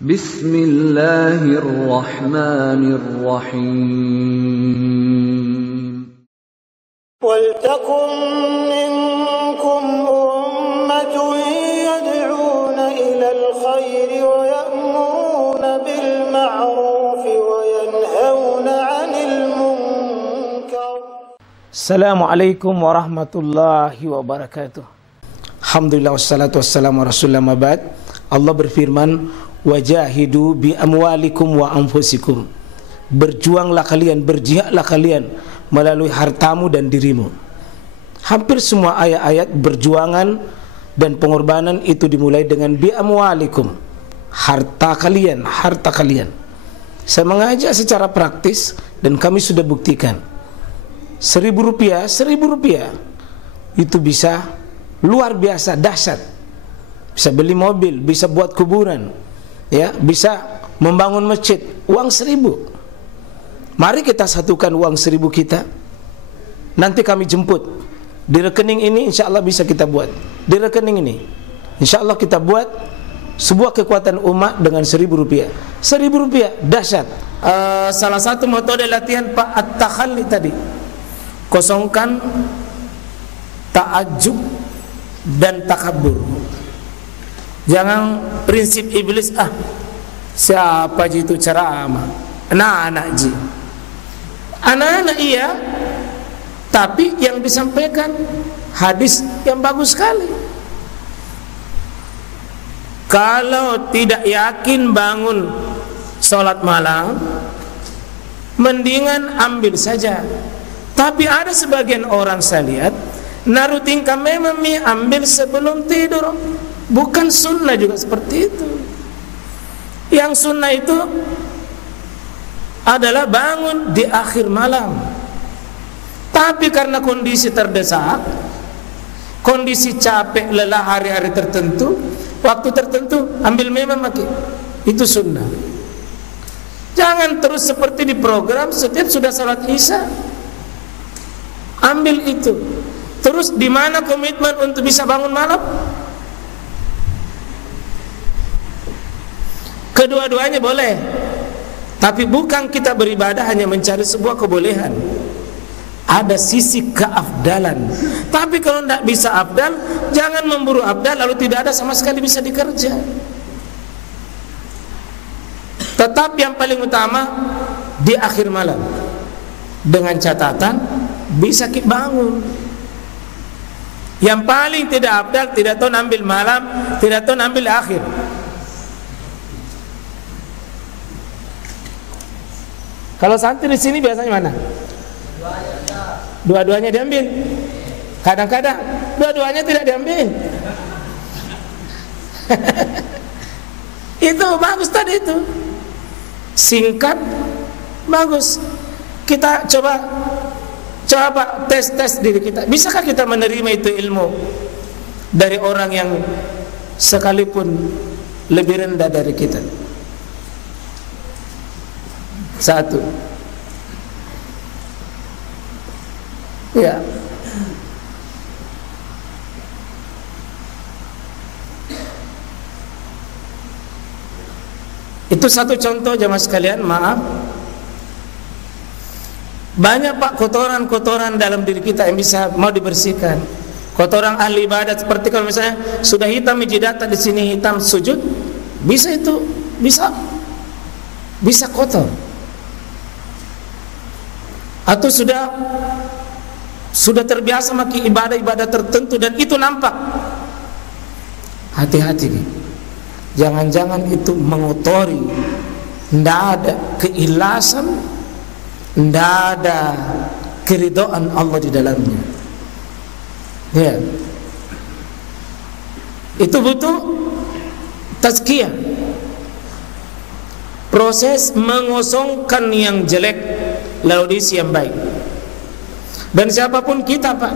Bismillahirrahmanirrahim. Waltakum minkum ummatun yad'una ilal khairi wa ya'muruna bil ma'ruf wa yanhauna 'anil munkar. Assalamualaikum warahmatullahi wabarakatuh. Alhamdulillah wassalatu wassalamu ala rasulillah ma ba'd. Allah berfirman, wajahidu bi amwalikum wa anfusikum. Berjuanglah kalian, berjihadlah kalian melalui hartamu dan dirimu. Hampir semua ayat-ayat berjuangan dan pengorbanan itu dimulai dengan bi amwalikum, harta kalian, harta kalian. Saya mengajak secara praktis dan kami sudah buktikan. Rp1.000 itu bisa luar biasa dahsyat. Bisa beli mobil, bisa buat kuburan, ya, bisa membangun masjid. Uang 1.000. Mari kita satukan uang 1.000 kita. Nanti kami jemput di rekening ini, insya Allah bisa kita buat. Di rekening ini, insya Allah kita buat sebuah kekuatan umat dengan Rp1.000. Rp1.000 dahsyat. Salah satu metode latihan Pak At-Takhalli tadi, kosongkan ta'ajub dan takabur. Jangan prinsip iblis, siapa ji itu ceramah, anak-anak ji. Anak-anak iya, tapi yang disampaikan hadis yang bagus sekali. Kalau tidak yakin bangun sholat malam, mendingan ambil saja. Tapi ada sebagian orang saya lihat naruh tingkah memang ambil sebelum tidur. Bukan sunnah juga seperti itu. Yang sunnah itu adalah bangun di akhir malam. Tapi karena kondisi terdesak, kondisi capek, lelah hari-hari tertentu, waktu tertentu, ambil memang maki. Itu sunnah. Jangan terus seperti di program setiap sudah salat isya. Ambil itu. Terus di mana komitmen untuk bisa bangun malam? Kedua-duanya boleh, tapi bukan kita beribadah hanya mencari sebuah kebolehan. Ada sisi keafdalan. Tapi kalau tidak bisa afdal, jangan memburu afdal lalu tidak ada sama sekali bisa dikerja. Tetap yang paling utama di akhir malam, dengan catatan bisa bangun. Yang paling tidak afdal, tidak tahu ambil malam, tidak tahu ambil akhir. Kalau santri di sini biasanya mana? Dua-duanya diambil. Kadang-kadang dua-duanya tidak diambil. Itu bagus tadi itu. Singkat, bagus. Kita coba tes diri kita. Bisakah kita menerima itu ilmu dari orang yang sekalipun lebih rendah dari kita? Satu, ya, itu satu contoh jamaah sekalian. Maaf, banyak Pak kotoran-kotoran dalam diri kita yang bisa mau dibersihkan. Kotoran ahli ibadat seperti kalau misalnya sudah hitam jidat di sini, hitam sujud, bisa itu bisa kotor. Atau sudah terbiasa maki ibadah-ibadah tertentu dan itu nampak. Hati-hati nih. Jangan-jangan itu mengotori. Tidak ada keikhlasan, tidak ada keridhaan Allah di dalamnya. Ya. Itu butuh tazkiyah. Proses mengosongkan yang jelek lalu diisi yang baik. Dan siapapun kita Pak,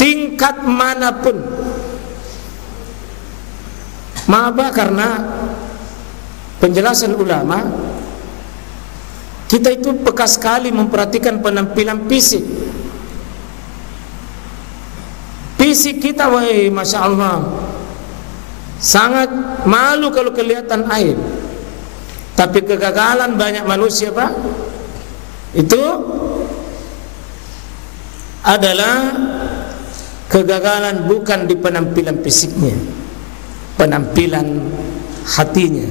tingkat manapun, maaf karena penjelasan ulama, kita itu peka sekali memperhatikan penampilan fisik. Fisik kita, wahai Masya Allah, sangat malu kalau kelihatan aib. Tapi kegagalan banyak manusia, Pak, itu adalah kegagalan bukan di penampilan fisiknya, penampilan hatinya.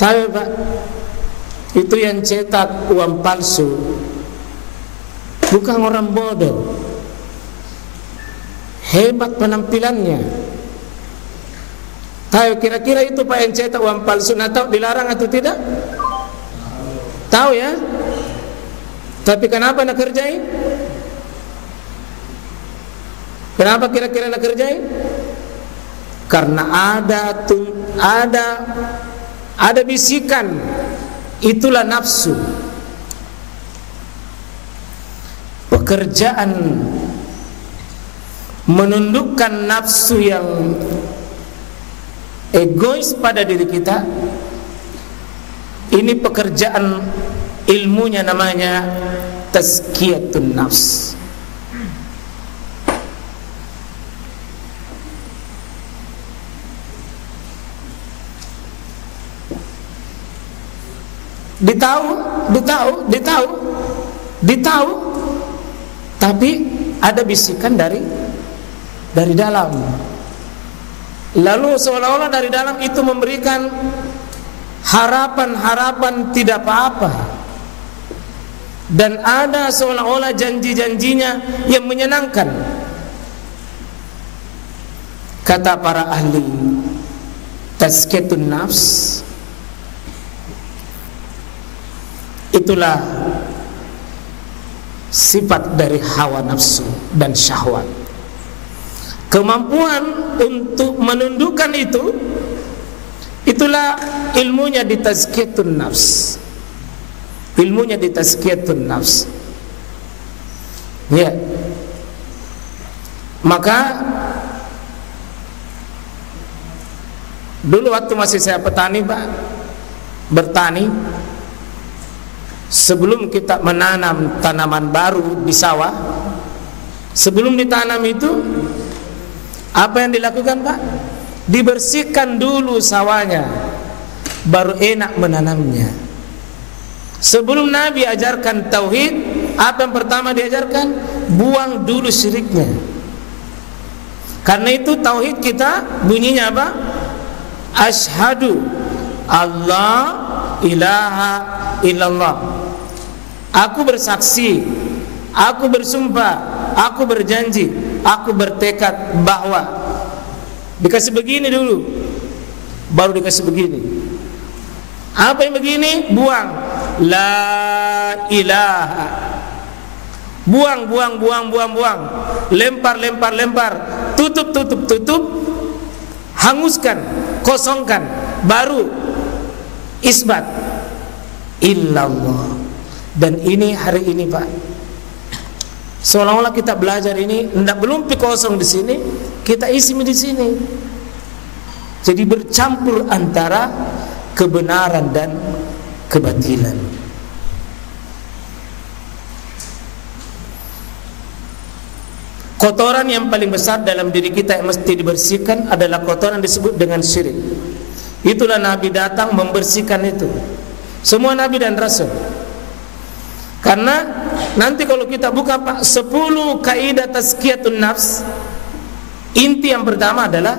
Tahu, Pak, itu yang cetak uang palsu bukan orang bodoh, hebat penampilannya. Tahu kira-kira itu Pak yang cetak uang palsu, nah tahu dilarang atau tidak? Tahu ya? Tapi kenapa nak kerjain? Kenapa kira-kira nak kerjain? Karena ada bisikan, itulah nafsu. Pekerjaan menundukkan nafsu yang egois pada diri kita, ini pekerjaan ilmunya namanya tazkiyatun nafs. Ditahu, tapi ada bisikan dari dalam. Lalu seolah-olah dari dalam itu memberikan harapan tidak apa-apa, dan ada seolah-olah janji-janjinya yang menyenangkan. Kata para ahli tazkiyatun nafs, itulah sifat dari hawa nafsu dan syahwat. Kemampuan untuk menundukkan itu, itulah ilmunya di tazkiyatun nafs. Ilmunya di tazkiyatun nafs. Ya. Maka dulu waktu masih saya petani, Pak, bertani, sebelum kita menanam tanaman baru di sawah, sebelum ditanam itu apa yang dilakukan, Pak? Dibersihkan dulu sawahnya, baru enak menanamnya. Sebelum Nabi ajarkan tauhid, apa yang pertama diajarkan? Buang dulu syiriknya. Karena itu tauhid kita bunyinya apa? Asyhadu Allah ilaha illallah. Aku bersaksi, aku bersumpah, aku berjanji, aku bertekad bahwa dikasih begini dulu, baru dikasih begini. Apa yang begini? Buang. La ilaha. Buang. Lempar. Tutup. Hanguskan, kosongkan, baru isbat illallah. Dan ini hari ini, Pak, seolah-olah kita belajar ini belum kosong di sini, kita isi di sini. Jadi bercampur antara kebenaran dan kebatilan. Kotoran yang paling besar dalam diri kita yang mesti dibersihkan adalah kotoran disebut dengan syirik. Itulah Nabi datang membersihkan itu. Semua Nabi dan Rasul. Karena nanti kalau kita buka, Pak, 10 kaidah tazkiyatun nafs, inti yang pertama adalah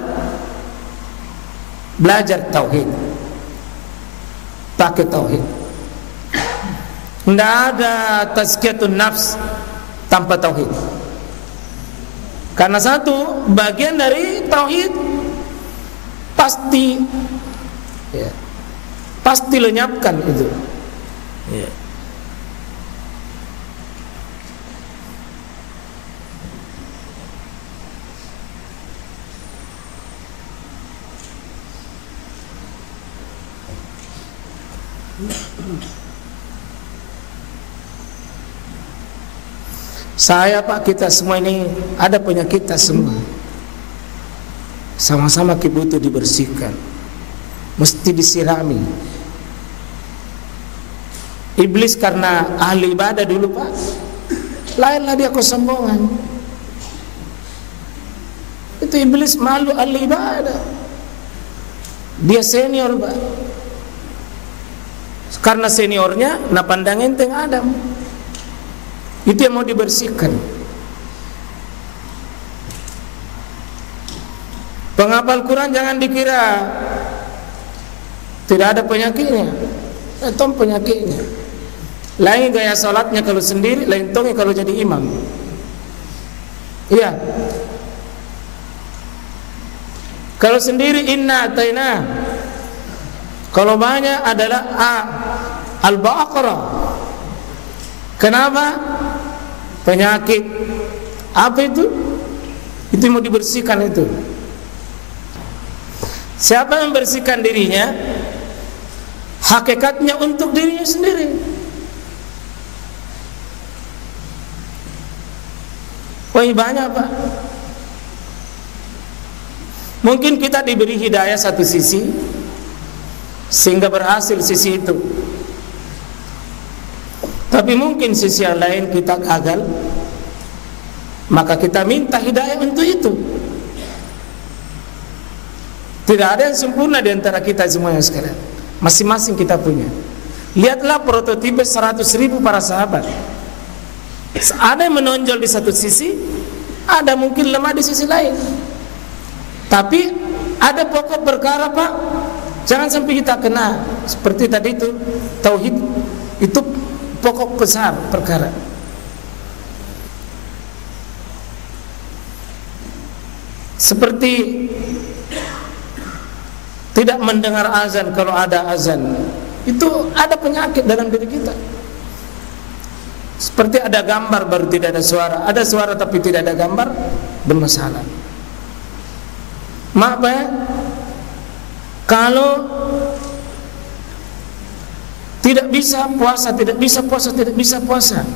belajar tauhid. Pakai tauhid. Tidak ada tazkiyatun nafs tanpa tauhid. Karena satu bagian dari tauhid pasti lenyapkan itu. Ya. Saya, Pak, kita semua ini ada penyakit kita semua. Sama-sama kita butuh dibersihkan, mesti disirami. Iblis karena ahli ibadah dulu, Pak, lainlah dia kesombongan. Itu Itu iblis malu al-ibadah. Dia senior, Pak. Karena seniornya, nah pandang enteng Adam. Itu yang mau dibersihkan. Penghafal Quran jangan dikira tidak ada penyakitnya. Itu penyakitnya. Lain gaya sholatnya kalau sendiri, lain tongnya kalau jadi imam. Iya. Kalau sendiri inna ataina. Kalau banyak adalah Al-Baqarah. Kenapa? Penyakit. Apa itu? Itu mau dibersihkan itu. Siapa yang membersihkan dirinya? Hakikatnya untuk dirinya sendiri. Wah, banyak, Pak. Mungkin kita diberi hidayah satu sisi sehingga berhasil sisi itu. Tapi mungkin sisi yang lain kita gagal, maka kita minta hidayah untuk itu. Tidak ada yang sempurna di antara kita semuanya sekarang. Masing-masing kita punya. Lihatlah prototipe 100.000 para sahabat. Ada yang menonjol di satu sisi, ada mungkin lemah di sisi lain. Tapi ada pokok perkara, Pak. Jangan sampai kita kena seperti tadi itu, tauhid itu pokok besar perkara. Seperti tidak mendengar azan kalau ada azan. Itu ada penyakit dalam diri kita. Seperti ada gambar baru tidak ada suara. Ada suara tapi tidak ada gambar, bermasalah. Maaf ya, kalau tidak bisa puasa, tidak bisa puasa, tidak bisa puasa,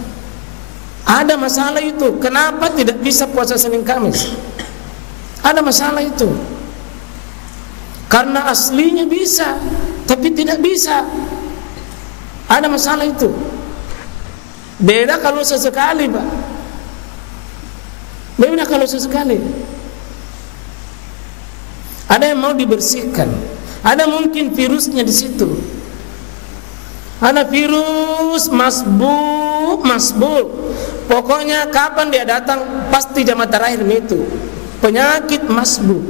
ada masalah itu. Kenapa tidak bisa puasa Senin Kamis? Ada masalah itu. Karena aslinya bisa, tapi tidak bisa. Ada masalah itu. Beda kalau sesekali, Pak. Beda kalau sesekali. Ada yang mau dibersihkan. Ada mungkin virusnya di situ. Ada virus masbuk. Pokoknya kapan dia datang pasti jamaah terakhir itu. Penyakit masbuk.